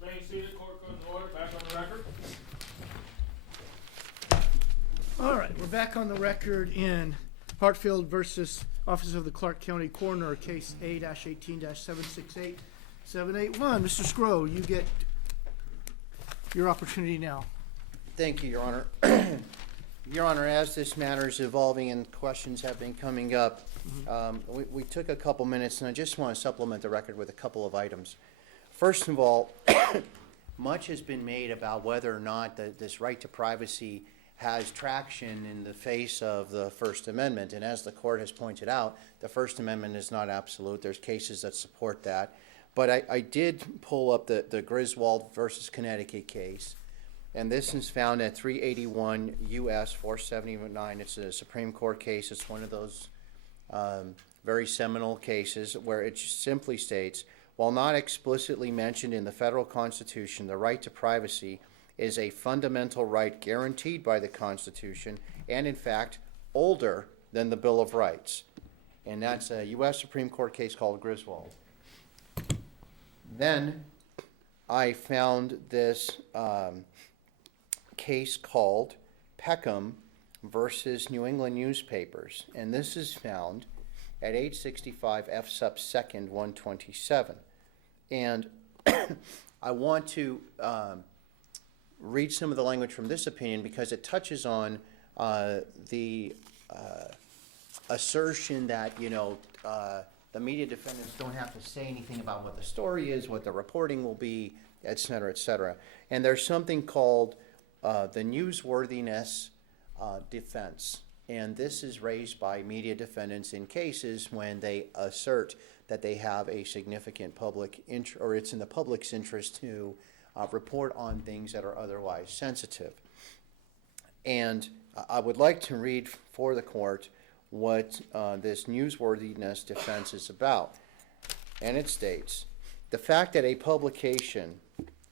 Remain seated, court comes to order, back on the record. All right, we're back on the record in Hartfield versus Office of the Clark County Coroner, case A-18-768-781. Mr. Scrow, you get your opportunity now. Thank you, Your Honor. Your Honor, as this matter is evolving and questions have been coming up, we took a couple minutes, and I just want to supplement the record with a couple of items. First of all, much has been made about whether or not this right to privacy has traction in the face of the First Amendment. And as the court has pointed out, the First Amendment is not absolute. There's cases that support that. But I did pull up the Griswold versus Connecticut case. And this is found at 381 U.S. 479. It's a Supreme Court case. It's one of those very seminal cases where it simply states, while not explicitly mentioned in the federal Constitution, the right to privacy is a fundamental right guaranteed by the Constitution and, in fact, older than the Bill of Rights. And that's a U.S. Supreme Court case called Griswold. Then I found this case called Peckham versus New England Newspapers, and this is found at 865 F sub 2nd 127. And I want to read some of the language from this opinion because it touches on the assertion that, the media defendants don't have to say anything about what the story is, what the reporting will be, et cetera, et cetera. And there's something called the newsworthiness defense. And this is raised by media defendants in cases when they assert that they have a significant public interest, or it's in the public's interest to report on things that are otherwise sensitive. And I would like to read for the court what this newsworthiness defense is about. And it states, the fact that a publication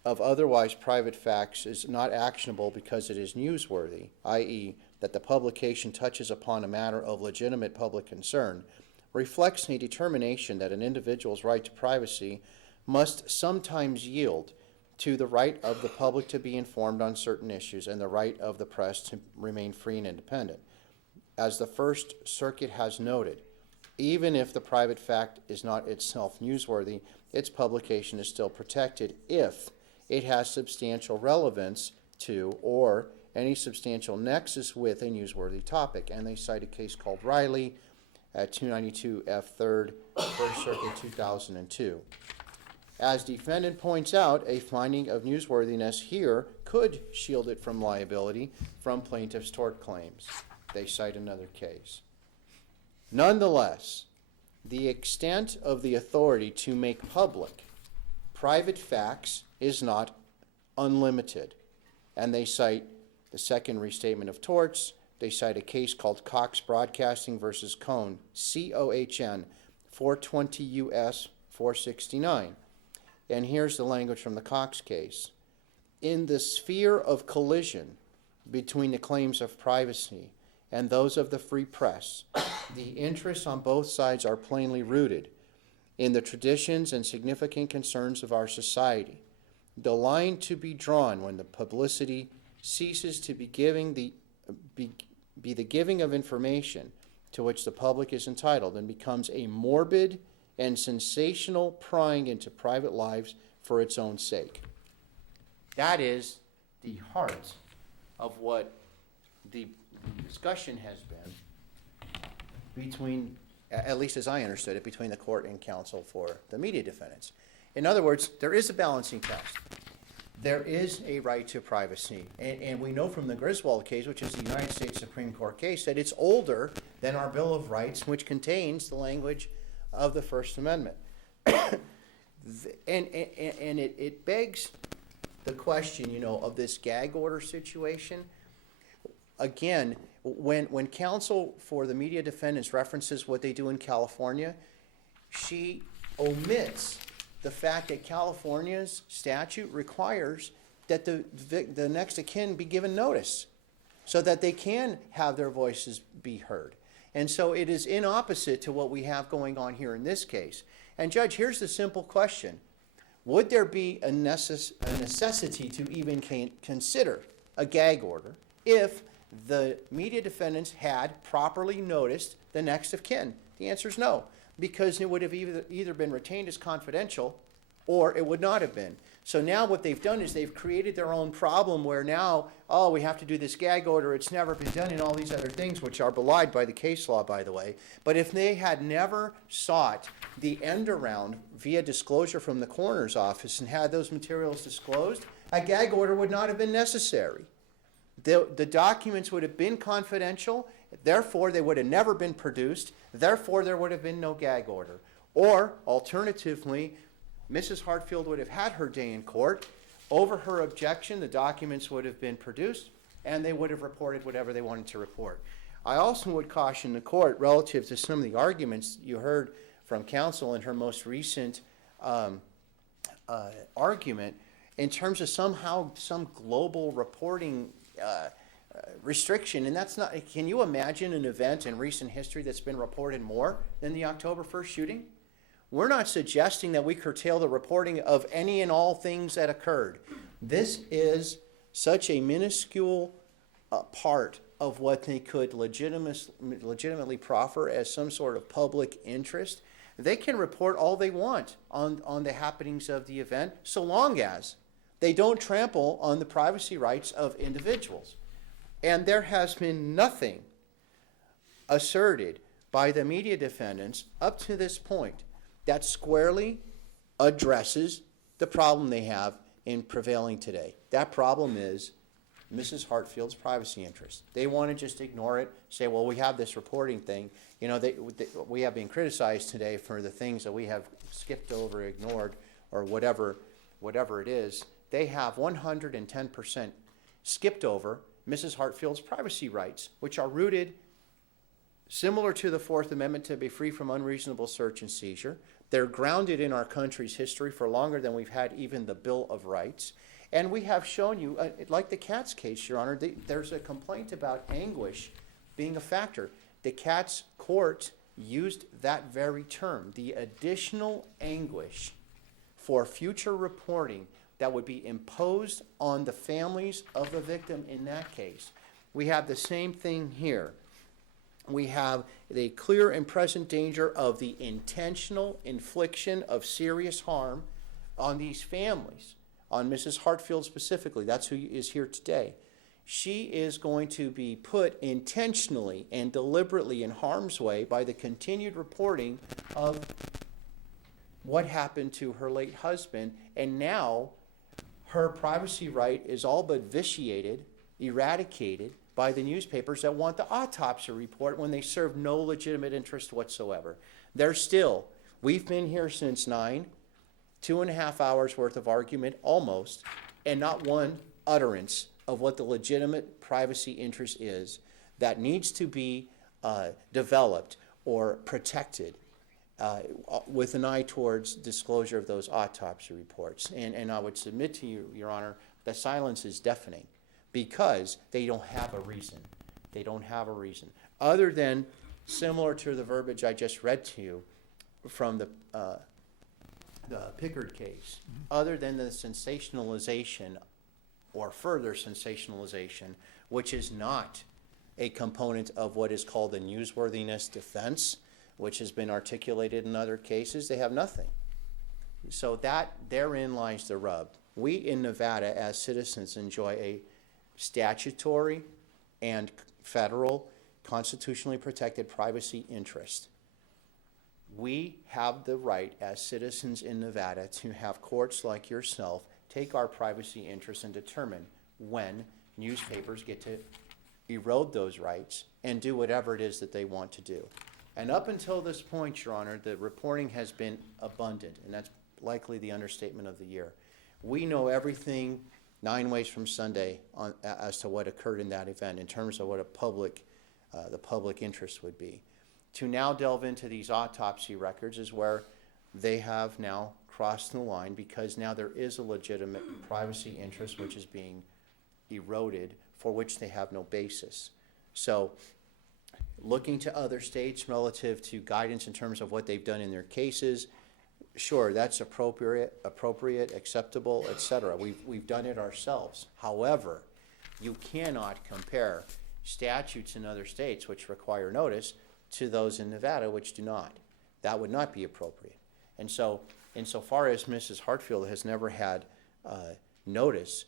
of otherwise private facts is not actionable because it is newsworthy, i.e., that the publication touches upon a matter of legitimate public concern, reflects a determination that an individual's right to privacy must sometimes yield to the right of the public to be informed on certain issues and the right of the press to remain free and independent. As the First Circuit has noted, even if the private fact is not itself newsworthy, its publication is still protected if it has substantial relevance to or any substantial nexus with a newsworthy topic. And they cite a case called Riley at 292 F 3rd, First Circuit 2002. As defendant points out, a finding of newsworthiness here could shield it from liability from plaintiff's tort claims. They cite another case. Nonetheless, the extent of the authority to make public private facts is not unlimited. And they cite the Second Restatement of Torts. They cite a case called Cox Broadcasting versus Cohn, C-O-H-N, 420 U.S. 469. And here's the language from the Cox case. In the sphere of collision between the claims of privacy and those of the free press, the interests on both sides are plainly rooted in the traditions and significant concerns of our society. The line to be drawn when the publicity ceases to be the giving of information to which the public is entitled and becomes a morbid and sensational prying into private lives for its own sake. That is the heart of what the discussion has been between, at least as I understood it, between the court and counsel for the media defendants. In other words, there is a balancing test. There is a right to privacy. And we know from the Griswold case, which is the United States Supreme Court case, that it's older than our Bill of Rights, which contains the language of the First Amendment. and it begs the question, of this gag order situation. Again, when counsel for the media defendants references what they do in California, she omits the fact that California's statute requires that the next of kin be given notice so that they can have their voices be heard. And so it is in opposite to what we have going on here in this case. And Judge, here's the simple question. would there be a necessity to even consider a gag order if the media defendants had properly noticed the next of kin? The answer is no, because it would have either been retained as confidential or it would not have been. So now what they've done is they've created their own problem where now, oh, we have to do this gag order, it's never been done, and all these other things, which are belied by the case law, by the way. But if they had never sought the end around via disclosure from the coroner's office and had those materials disclosed, a gag order would not have been necessary. The documents would have been confidential, therefore they would have never been produced, therefore there would have been no gag order. Or, alternatively, Mrs. Hartfield would have had her day in court. Over her objection, the documents would have been produced, and they would have reported whatever they wanted to report. I also would caution the court relative to some of the arguments you heard from counsel in her most recent argument in terms of somehow some global reporting restriction, and that's not, can you imagine an event in recent history that's been reported more than the October 1st shooting? We're not suggesting that we curtail the reporting of any and all things that occurred. This is such a minuscule part of what they could legitimately proffer as some sort of public interest. They can report all they want on the happenings of the event, so long as they don't trample on the privacy rights of individuals. And there has been nothing asserted by the media defendants up to this point that squarely addresses the problem they have in prevailing today. That problem is Mrs. Hartfield's privacy interest. They want to just ignore it, say, well, we have this reporting thing. You know, we have been criticized today for the things that we have skipped over, ignored, or whatever it is. They have 110% skipped over Mrs. Hartfield's privacy rights, which are rooted similar to the Fourth Amendment to be free from unreasonable search and seizure. They're grounded in our country's history for longer than we've had even the Bill of Rights. And we have shown you, like the Katz case, Your Honor, there's a complaint about anguish being a factor. The Katz court used that very term, the additional anguish for future reporting that would be imposed on the families of the victim in that case. We have the same thing here. We have the clear and present danger of the intentional infliction of serious harm on these families, on Mrs. Hartfield specifically. That's who is here today. She is going to be put intentionally and deliberately in harm's way by the continued reporting of what happened to her late husband, and now her privacy right is all but vitiated, eradicated by the newspapers that want the autopsy report when they serve no legitimate interest whatsoever. They're still, we've been here since 9, 2.5 hours worth of argument almost, and not one utterance of what the legitimate privacy interest is that needs to be developed or protected with an eye towards disclosure of those autopsy reports. And I would submit to you, Your Honor, that silence is deafening because they don't have a reason. They don't have a reason. Other than similar to the verbiage I just read to you from the Pickard case, other than the sensationalization or further sensationalization, which is not a component of what is called the newsworthiness defense, which has been articulated in other cases, they have nothing. So that therein lies the rub. We in Nevada as citizens enjoy a statutory and federal constitutionally protected privacy interest. We have the right as citizens in Nevada to have courts like yourself take our privacy interests and determine when newspapers get to erode those rights and do whatever it is that they want to do. And up until this point, Your Honor, the reporting has been abundant, and that's likely the understatement of the year. We know everything 9 ways from Sunday as to what occurred in that event in terms of what the public interest would be. To now delve into these autopsy records is where they have now crossed the line, because now there is a legitimate privacy interest which is being eroded, for which they have no basis. So looking to other states relative to guidance in terms of what they've done in their cases Sure, that's appropriate, acceptable, et cetera. We've done it ourselves. However, you cannot compare statutes in other states which require notice to those in Nevada which do not. That would not be appropriate. And so, insofar as Mrs. Hartfield has never had notice,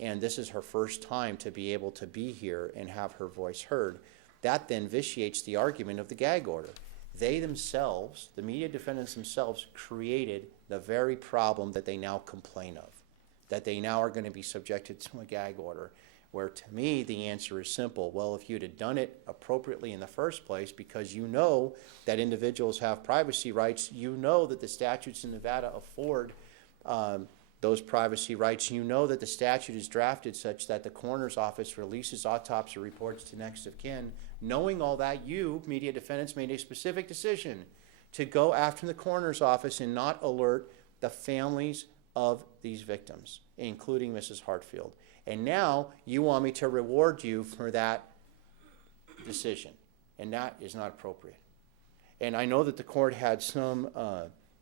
and this is her first time to be able to be here and have her voice heard, that then vitiates the argument of the gag order. They themselves, the media defendants themselves, created the very problem that they now complain of, that they now are going to be subjected to a gag order, where to me the answer is simple. Well, if you'd have done it appropriately in the first place, because you know that individuals have privacy rights, you know that the statutes in Nevada afford those privacy rights, you know that the statute is drafted such that the coroner's office releases autopsy reports to next of kin. Knowing all that, you, media defendants, made a specific decision to go after the coroner's office and not alert the families of these victims, including Mrs. Hartfield. And now you want me to reward you for that decision, and that is not appropriate. And I know that the court had some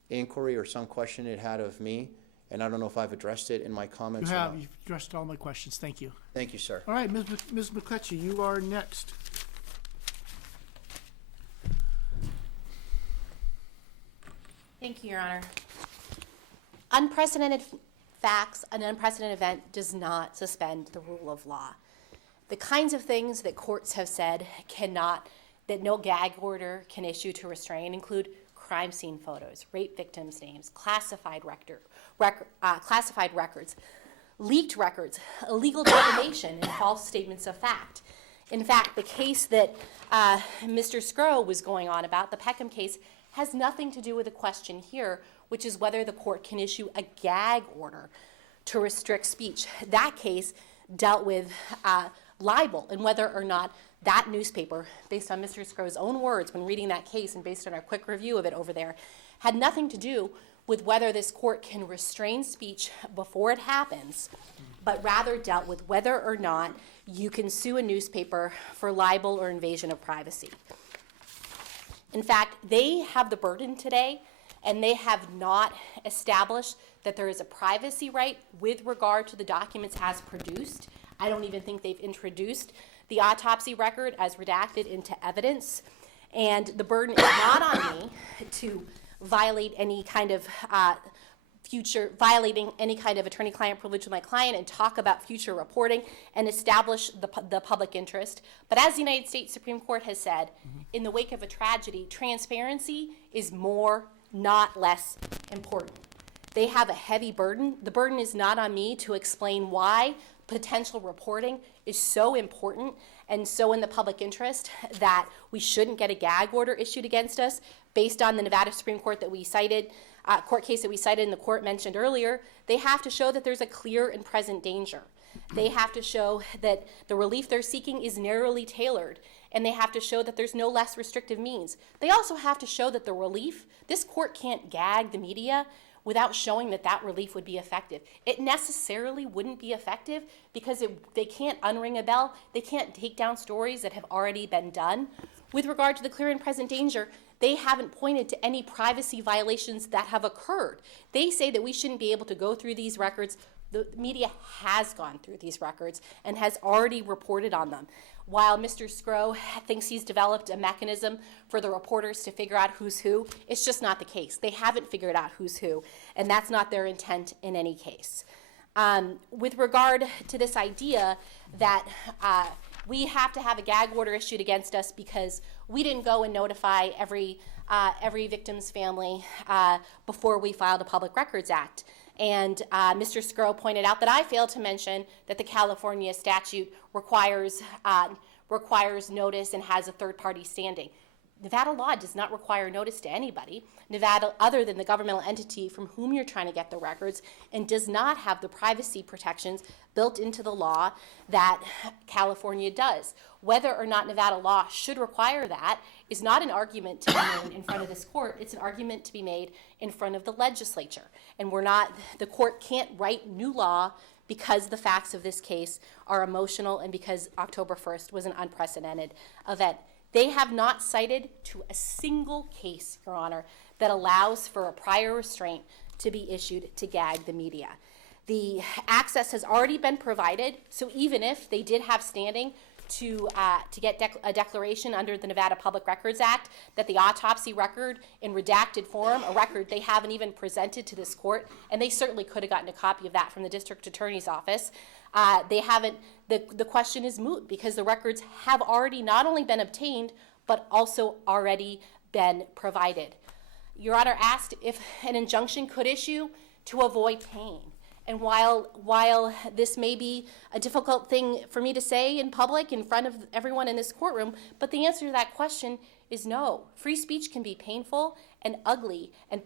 inquiry or some question it had of me, and I don't know if I've addressed it in my comments. You have. You've addressed all my questions. Thank you. Thank you, sir. All right, Ms. McCletchie, you are next. Thank you, Your Honor. Unprecedented facts, an unprecedented event does not suspend the rule of law. The kinds of things that courts have said that no gag order can issue to restrain include crime scene photos, rape victims' names, classified records, leaked records, illegal defamation, and false statements of fact. In fact, the case that Mr. Scrow was going on about, the Peckham case, has nothing to do with the question here, which is whether the court can issue a gag order to restrict speech. That case dealt with libel and whether or not that newspaper, based on Mr. Scrow's own words when reading that case and based on our quick review of it over there, had nothing to do with whether this court can restrain speech before it happens, but rather dealt with whether or not you can sue a newspaper for libel or invasion of privacy. In fact, they have the burden today, and they have not established that there is a privacy right with regard to the documents as produced. I don't even think they've introduced the autopsy record as redacted into evidence, and the burden is not on me to violate any kind of violating any kind of attorney-client privilege with my client and talk about future reporting and establish the public interest. But as the United States Supreme Court has said, in the wake of a tragedy, transparency is more, not less important. They have a heavy burden. The burden is not on me to explain why potential reporting is so important and so in the public interest that we shouldn't get a gag order issued against us based on the Nevada Supreme Court that we cited, court case that we cited and the court mentioned earlier. They have to show that there's a clear and present danger. They have to show that the relief they're seeking is narrowly tailored, and they have to show that there's no less restrictive means. They also have to show that the relief, this court can't gag the media without showing that that relief would be effective. It necessarily wouldn't be effective because they can't unring a bell. They can't take down stories that have already been done. With regard to the clear and present danger, they haven't pointed to any privacy violations that have occurred. They say that we shouldn't be able to go through these records. The media has gone through these records and has already reported on them. While Mr. Scrow thinks he's developed a mechanism for the reporters to figure out who's who, it's just not the case. They haven't figured out who's who, and that's not their intent in any case. With regard to this idea that we have to have a gag order issued against us because we didn't go and notify every victim's family before we filed a Public Records Act. And Mr. Scrow pointed out that I failed to mention that the California statute requires notice and has a third-party standing. Nevada law does not require notice to anybody, Nevada, other than the governmental entity from whom you're trying to get the records, and does not have the privacy protections built into the law that California does. Whether or not Nevada law should require that is not an argument to be made in front of this court. It's an argument to be made in front of the legislature. And the court can't write new law because the facts of this case are emotional and because October 1st was an unprecedented event. They have not cited to a single case, Your Honor, that allows for a prior restraint to be issued to gag the media. The access has already been provided, so even if they did have standing to get a declaration under the Nevada Public Records Act that the autopsy record in redacted form, a record they haven't even presented to this court, and they certainly could have gotten a copy of that from the district attorney's office, they haven't, the question is moot because the records have already not only been obtained, but also already been provided. Your Honor asked if an injunction could issue to avoid pain. And while this may be a difficult thing for me to say in public in front of everyone in this courtroom, but the answer to that question is no. Free speech can be painful and ugly and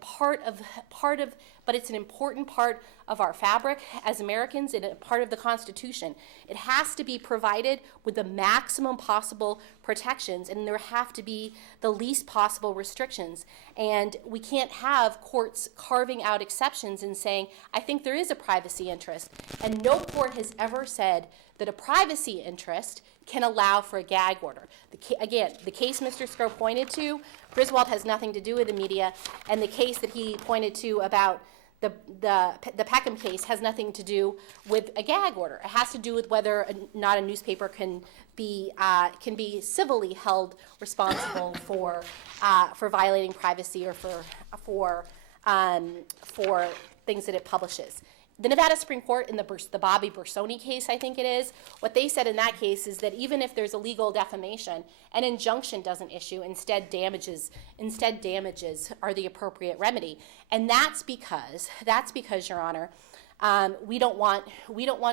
but it's an important part of our fabric as Americans and a part of the Constitution. It has to be provided with the maximum possible protections, and there have to be the least possible restrictions. And we can't have courts carving out exceptions and saying, I think there is a privacy interest. And no court has ever said that a privacy interest can allow for a gag order. Again, the case Mr. Scotti pointed to, Griswold has nothing to do with the media, and the case that he pointed to about the Peckham case has nothing to do with a gag order. It has to do with whether or not a newspaper can be civilly held responsible for violating privacy or for things that it publishes. The Nevada Supreme Court in the Bobby Bersoni case, I think it is, what they said in that case is that even if there's a legal defamation, an injunction doesn't issue. Instead, damages are the appropriate remedy, and that's because, Your Honor, we don't want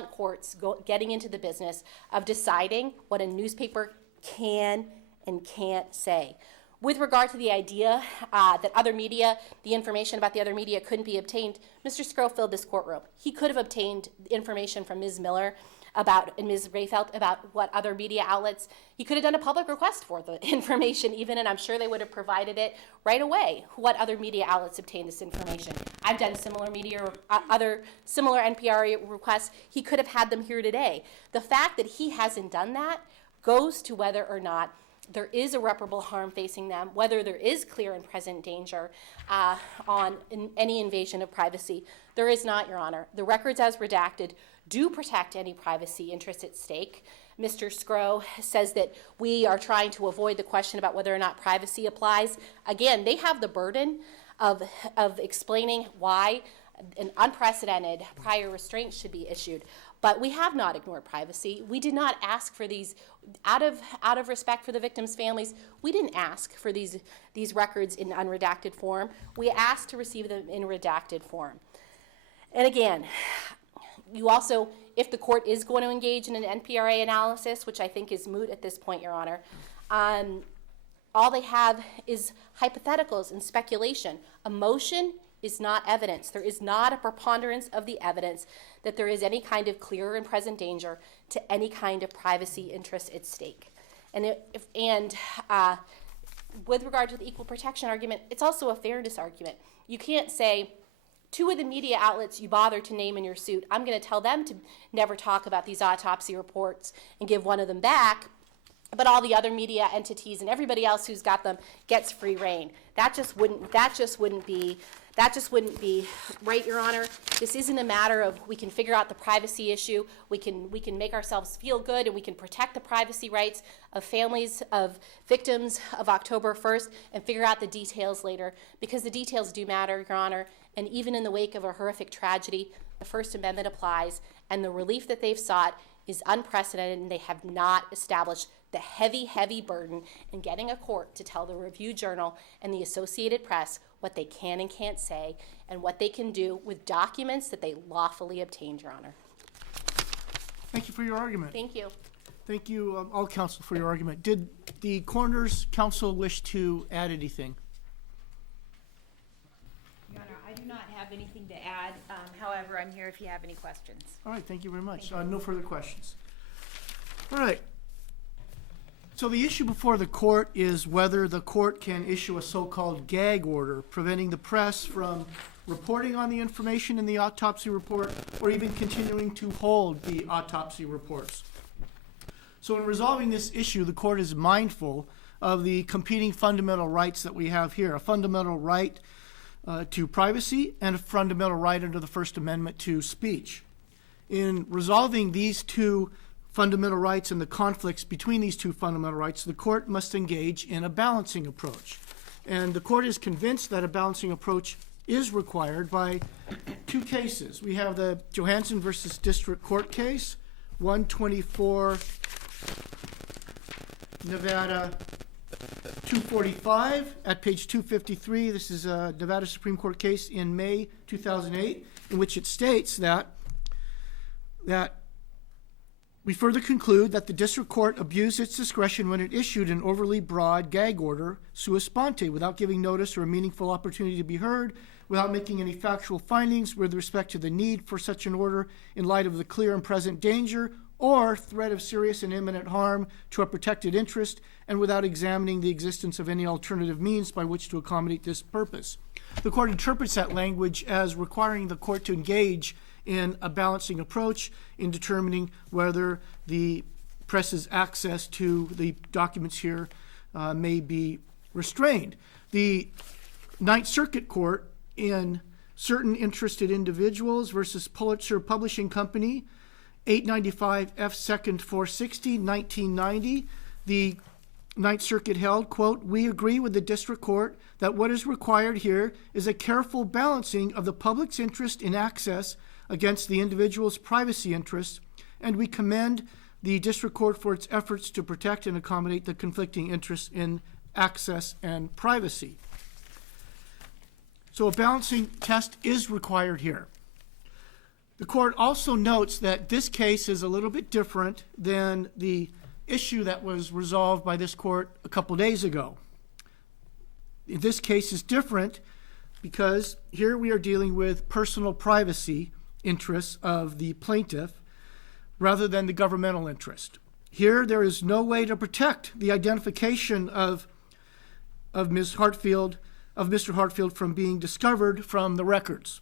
courts getting into the business of deciding what a newspaper can and can't say. With regard to the idea that the information about the other media couldn't be obtained, Mr. Scotti filled this courtroom. He could have obtained information from Ms. Miller and Ms. Rayfelt about what other media outlets. He could have done a public request for the information even, and I'm sure they would have provided it right away, what other media outlets obtained this information. I've done other similar NPR requests. He could have had them here today. The fact that he hasn't done that goes to whether or not there is irreparable harm facing them, whether there is clear and present danger in any invasion of privacy. There is not, Your Honor. The records as redacted do protect any privacy interest at stake. Mr. Scotti says that we are trying to avoid the question about whether or not privacy applies. Again, they have the burden of explaining why an unprecedented prior restraint should be issued. But we have not ignored privacy. We did not ask for these, out of respect for the victims' families, we didn't ask for these records in unredacted form. We asked to receive them in redacted form. And again, you also, if the court is going to engage in an NPRA analysis, which I think is moot at this point, Your Honor, all they have is hypotheticals and speculation. Emotion is not evidence. There is not a preponderance of the evidence that there is any kind of clear and present danger to any kind of privacy interest at stake. And with regard to the equal protection argument, it's also a fairness argument. You can't say, two of the media outlets you bother to name in your suit, I'm going to tell them to never talk about these autopsy reports and give one of them back, but all the other media entities and everybody else who's got them gets free reign. That just wouldn't be right, Your Honor. This isn't a matter of we can figure out the privacy issue, we can make ourselves feel good, and we can protect the privacy rights of families of victims of October 1st and figure out the details later, because the details do matter, Your Honor. And even in the wake of a horrific tragedy, the First Amendment applies, and the relief that they've sought is unprecedented, and they have not established the heavy, heavy burden in getting a court to tell the Review-Journal and the Associated Press what they can and can't say and what they can do with documents that they lawfully obtained, Your Honor. Thank you for your argument. Thank you. Thank you, all counsel, for your argument. Did the coroner's counsel wish to add anything? Your Honor, I do not have anything to add. However, I'm here if you have any questions. All right, thank you very much. No further questions. All right. So the issue before the court is whether the court can issue a so-called gag order, preventing the press from reporting on the information in the autopsy report or even continuing to hold the autopsy reports. So in resolving this issue, the court is mindful of the competing fundamental rights that we have here, a fundamental right to privacy and a fundamental right under the First Amendment to speech. In resolving these two fundamental rights and the conflicts between these two fundamental rights, the court must engage in a balancing approach. And the court is convinced that a balancing approach is required by two cases. We have the Johansson versus District Court case, 124 Nevada 245 at page 253. This is a Nevada Supreme Court case in May 2008, in which it states that we further conclude that the district court abused its discretion when it issued an overly broad gag order sua sponte without giving notice or a meaningful opportunity to be heard, without making any factual findings with respect to the need for such an order in light of the clear and present danger or threat of serious and imminent harm to a protected interest, and without examining the existence of any alternative means by which to accommodate this purpose. The court interprets that language as requiring the court to engage in a balancing approach in determining whether the press's access to the documents here may be restrained. The Ninth Circuit Court in Certain Interested Individuals versus Pulitzer Publishing Company, 895 F. 2nd 460, 1990, the Ninth Circuit held, quote, "We agree with the district court that what is required here is a careful balancing of the public's interest in access against the individual's privacy interests, and we commend the district court for its efforts to protect and accommodate the conflicting interests in access and privacy." So a balancing test is required here. The court also notes that this case is a little bit different than the issue that was resolved by this court a couple days ago. This case is different because here we are dealing with personal privacy interests of the plaintiff rather than the governmental interest. Here there is no way to protect the identification of Ms. Hartfield, of Mr. Hartfield, from being discovered from the records.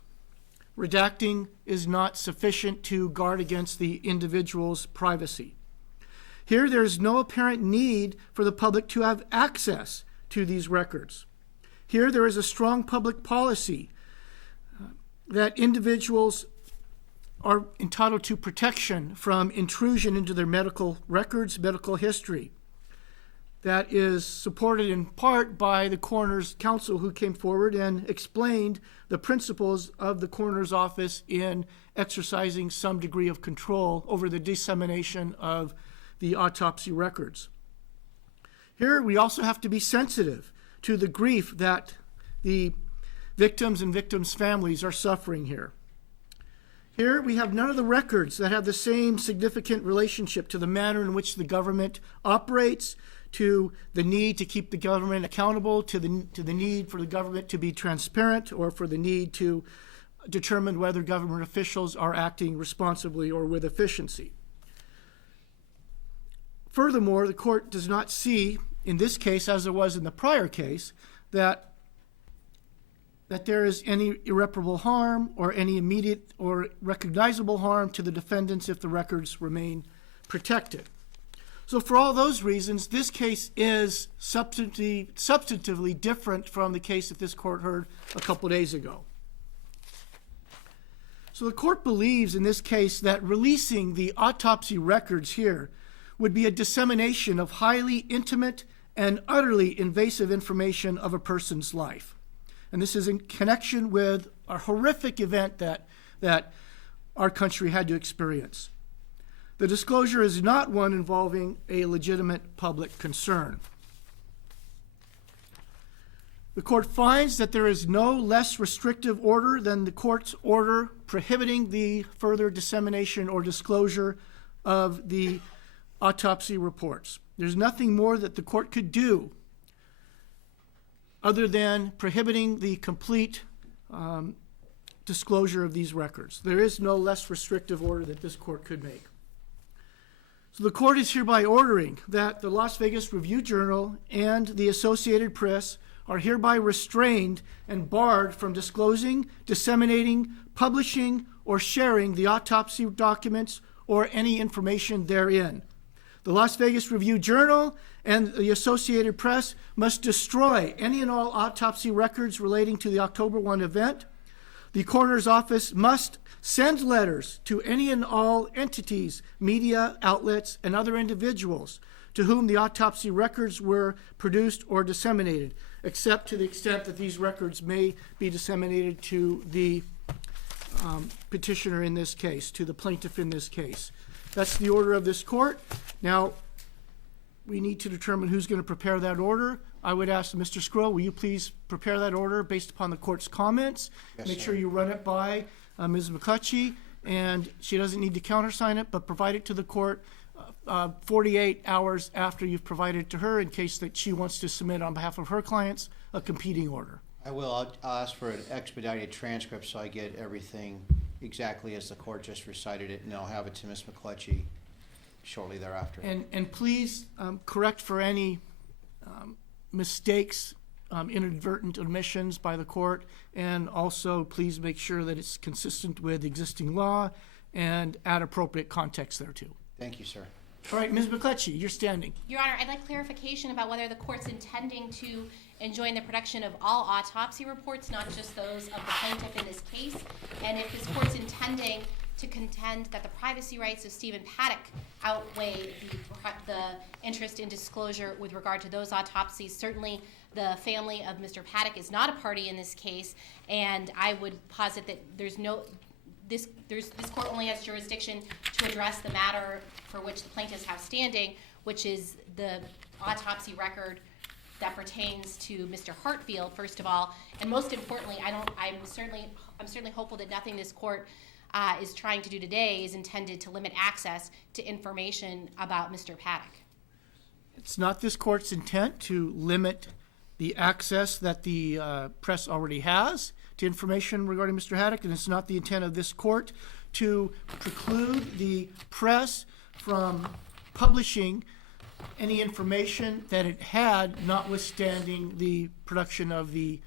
Redacting is not sufficient to guard against the individual's privacy. Here there is no apparent need for the public to have access to these records. Here there is a strong public policy that individuals are entitled to protection from intrusion into their medical records, medical history. That is supported in part by the coroner's counsel, who came forward and explained the principles of the coroner's office in exercising some degree of control over the dissemination of the autopsy records. Here we also have to be sensitive to the grief that the victims and victims' families are suffering here. Here we have none of the records that have the same significant relationship to the manner in which the government operates, to the need to keep the government accountable, to the need for the government to be transparent, or for the need to determine whether government officials are acting responsibly or with efficiency. Furthermore, the court does not see, in this case as there was in the prior case, that there is any irreparable harm or any immediate or recognizable harm to the defendants if the records remain protected. So for all those reasons, this case is substantively different from the case that this court heard a couple days ago. So the court believes in this case that releasing the autopsy records here would be a dissemination of highly intimate and utterly invasive information of a person's life. And this is in connection with a horrific event that our country had to experience. The disclosure is not one involving a legitimate public concern. The court finds that there is no less restrictive order than the court's order prohibiting the further dissemination or disclosure of the autopsy reports. There's nothing more that the court could do other than prohibiting the complete disclosure of these records. There is no less restrictive order that this court could make. So the court is hereby ordering that the Las Vegas Review-Journal and the Associated Press are hereby restrained and barred from disclosing, disseminating, publishing, or sharing the autopsy documents or any information therein. The Las Vegas Review-Journal and the Associated Press must destroy any and all autopsy records relating to the October 1 event. The coroner's office must send letters to any and all entities, media outlets, and other individuals to whom the autopsy records were produced or disseminated, except to the extent that these records may be disseminated to the petitioner in this case, to the plaintiff in this case. That's the order of this court. Now, we need to determine who's going to prepare that order. I would ask Mr. Scroll, will you please prepare that order based upon the court's comments? Yes, Make sir. sure you run it by Ms. McCutcheon, and she doesn't need to countersign it, but provide it to the court 48 hours after you've provided it to her in case that she wants to submit on behalf of her clients a competing order. I will. I'll ask for an expedited transcript so I get everything exactly as the court just recited it, and I'll have it to Ms. McClutchy shortly thereafter. And please correct for any mistakes, inadvertent omissions by the court, and also please make sure that it's consistent with existing law and add appropriate context there too. Thank you, sir. All right, Ms. McClutchy, you're standing. Your Honor, I'd like clarification about whether the court's intending to enjoin the production of all autopsy reports, not just those of the plaintiff in this case, and if this court's intending to contend that the privacy rights of Stephen Paddock outweigh the interest in disclosure with regard to those autopsies. Certainly, the family of Mr. Paddock is not a party in this case, and I would posit that this court only has jurisdiction to address the matter for which the plaintiffs have standing, which is the autopsy record that pertains to Mr. Hartfield, first of all, and most importantly, I'm certainly hopeful that nothing this court is trying to do today is intended to limit access to information about Mr. Paddock. It's not this court's intent to limit the access that the press already has to information regarding Mr. Haddock, and it's not the intent of this court to preclude the press from publishing any information that it had, notwithstanding the production of the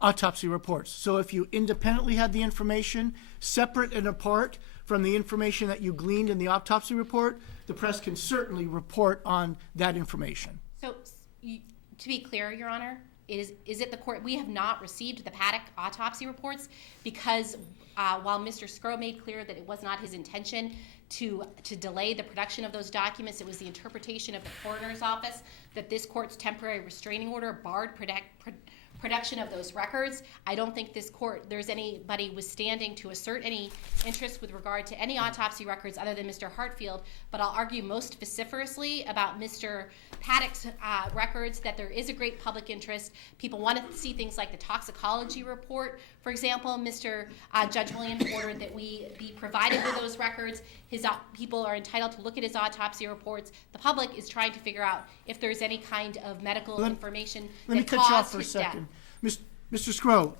autopsy reports. So if you independently had the information separate and apart from the information that you gleaned in the autopsy report, the press can certainly report on that information. So, to be clear, Your Honor, is it the court? We have not received the Paddock autopsy reports because while Mr. Scrow made clear that it was not his intention to delay the production of those documents, it was the interpretation of the coroner's office that this court's temporary restraining order barred production of those records. I don't think there's anybody withstanding to assert any interest with regard to any autopsy records other than Mr. Hartfield, but I'll argue most vociferously about Mr. Paddock's records that there is a great public interest. People want to see things like the toxicology report. For example, Judge Williams ordered that we be provided with those records. People are entitled to look at his autopsy reports. The public is trying to figure out if there's any kind of medical information Let me that cut you off caused for a his death. second. Mr. Scrow,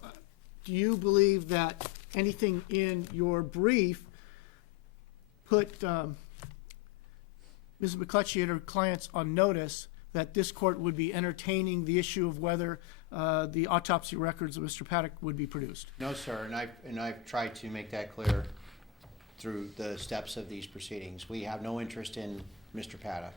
do you believe that anything in your brief put Ms. McClutchy and her clients on notice that this court would be entertaining the issue of whether the autopsy records of Mr. Paddock would be produced? No, sir, and I've tried to make that clear through the steps of these proceedings. We have no interest in Mr. Paddock.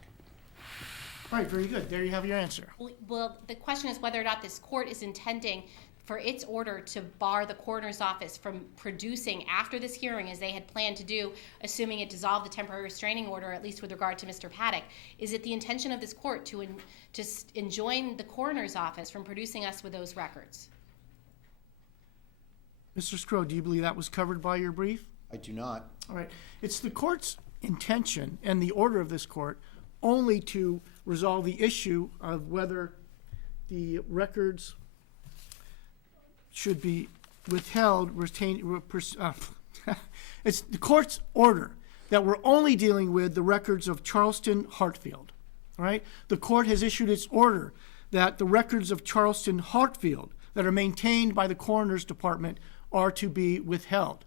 All right, very good. There you have your answer. Well, the question is whether or not this court is intending for its order to bar the coroner's office from producing after this hearing, as they had planned to do, assuming it dissolved the temporary restraining order, at least with regard to Mr. Paddock. Is it the intention of this court to enjoin the coroner's office from producing us with those records? Mr. Scrow, do you believe that was covered by your brief? I do not. All right. It's the court's intention and the order of this court only to resolve the issue of whether the records should be withheld, retained. It's the court's order that we're only dealing with the records of Charleston Hartfield. All right? The court has issued its order that the records of Charleston Hartfield that are maintained by the coroner's department are to be withheld,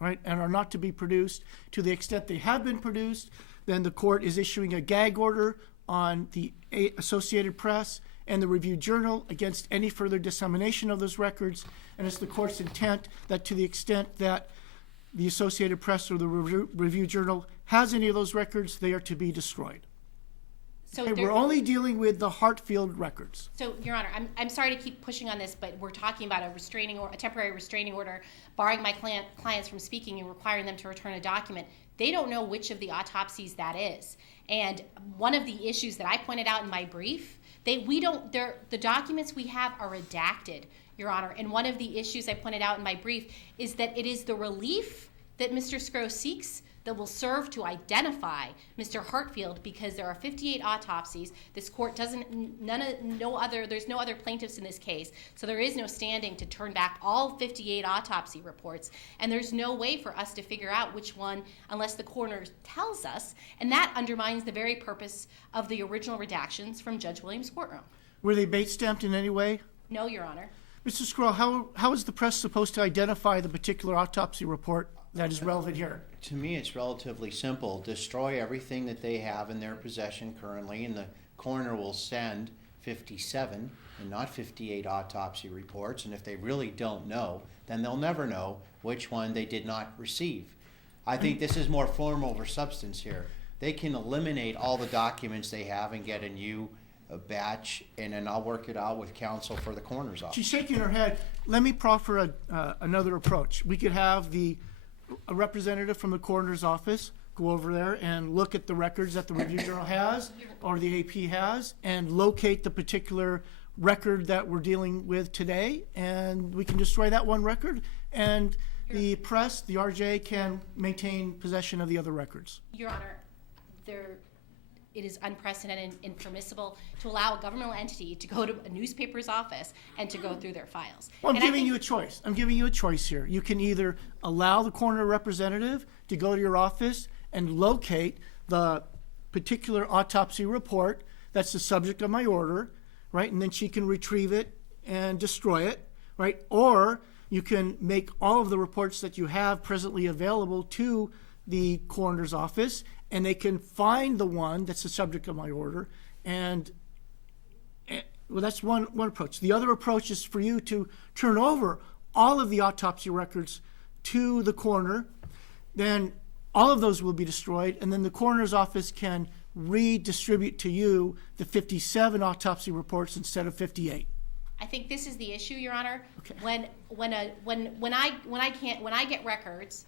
right, and are not to be produced. To the extent they have been produced, then the court is issuing a gag order on the Associated Press and the Review-Journal against any further dissemination of those records, and it's the court's intent that to the extent that the Associated Press or the Review-Journal has any of those records, they are to be destroyed. So Okay, there- we're only dealing with the Hartfield records. So, Your Honor, I'm sorry to keep pushing on this, but we're talking about a temporary restraining order barring my clients from speaking and requiring them to return a document. They don't know which of the autopsies that is. And one of the issues that I pointed out in my brief, the documents we have are redacted, Your Honor. And one of the issues I pointed out in my brief is that it is the relief that Mr. Scrow seeks that will serve to identify Mr. Hartfield, because there are 58 autopsies. This court there's no other plaintiffs in this case, so there is no standing to turn back all 58 autopsy reports, and there's no way for us to figure out which one unless the coroner tells us, and that undermines the very purpose of the original redactions from Judge Williams' courtroom. Were they bait stamped in any way? No, Your Honor. Mr. Scroll, how is the press supposed to identify the particular autopsy report that is relevant here? To me, it's relatively simple. Destroy everything that they have in their possession currently, and the coroner will send 57 and not 58 autopsy reports. And if they really don't know, then they'll never know which one they did not receive. I think this is more form over substance here. They can eliminate all the documents they have and get a new batch, and then I'll work it out with counsel for the coroner's office. She's shaking her head. Let me proffer another approach. We could have a representative from the coroner's office go over there and look at the records that the Review Journal has or the AP has and locate the particular record that we're dealing with today, and we can destroy that one record, and the press, the RJ, can maintain possession of the other records. Your Honor, it is unprecedented and impermissible to allow a governmental entity to go to a newspaper's office and to go through their files. Well, I'm And I giving think- you a choice. I'm giving you a choice here. You can either allow the coroner representative to go to your office and locate the particular autopsy report that's the subject of my order, right? And then she can retrieve it and destroy it, right? Or you can make all of the reports that you have presently available to the coroner's office, and they can find the one that's the subject of my order. And well, that's one approach. The other approach is for you to turn over all of the autopsy records to the coroner. Then all of those will be destroyed, and then the coroner's office can redistribute to you the 57 autopsy reports instead of 58. I think this is the issue, Your Honor. Okay. When I get records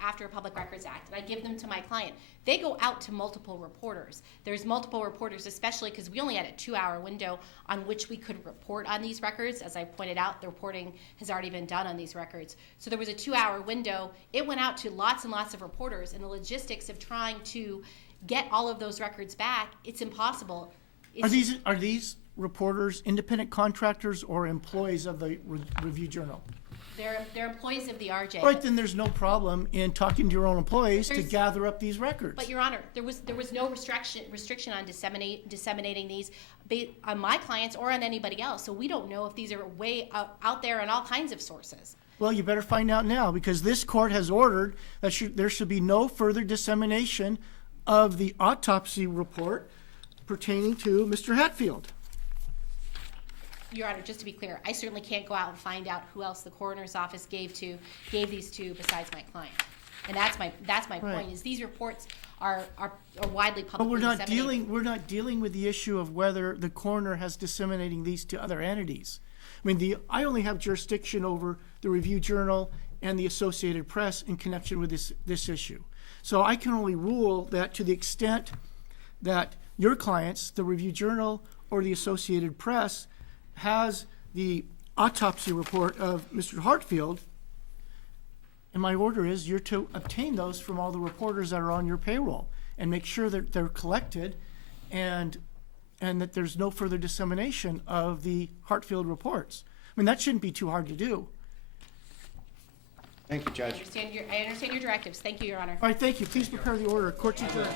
after a Public Records Act, and I give them to my client, they go out to multiple reporters. There's multiple reporters, especially because we only had a 2-hour window on which we could report on these records. As I pointed out, the reporting has already been done on these records. So there was a 2-hour window. It went out to lots and lots of reporters, and the logistics of trying to get all of those records back, it's impossible. Are these reporters independent contractors or employees of the Review Journal? They're employees of the RJ. All right, then there's no problem in talking to your own employees to There's- gather up these records. But Your Honor, there was no restriction on disseminating these on my clients or on anybody else. So we don't know if these are way out there in all kinds of sources. Well, you better find out now, because this court has ordered that there should be no further dissemination of the autopsy report pertaining to Mr. Hatfield. Your Honor, just to be clear, I certainly can't go out and find out who else the coroner's office gave these to besides my client. And that's my Right. point, is these reports are widely But publicly disseminated. we're not dealing with the issue of whether the coroner has disseminating these to other entities. I mean, I only have jurisdiction over the Review Journal and the Associated Press in connection with this issue. So I can only rule that to the extent that your clients, the Review Journal or the Associated Press, has the autopsy report of Mr. Hartfield, and my order is you're to obtain those from all the reporters that are on your payroll and make sure that they're collected and that there's no further dissemination of the Hartfield reports. I mean, that shouldn't be too hard to do. Thank you, I Judge. understand your directives. Thank you, Your Honor. All right, thank you. Please prepare the order. Court's adjourned.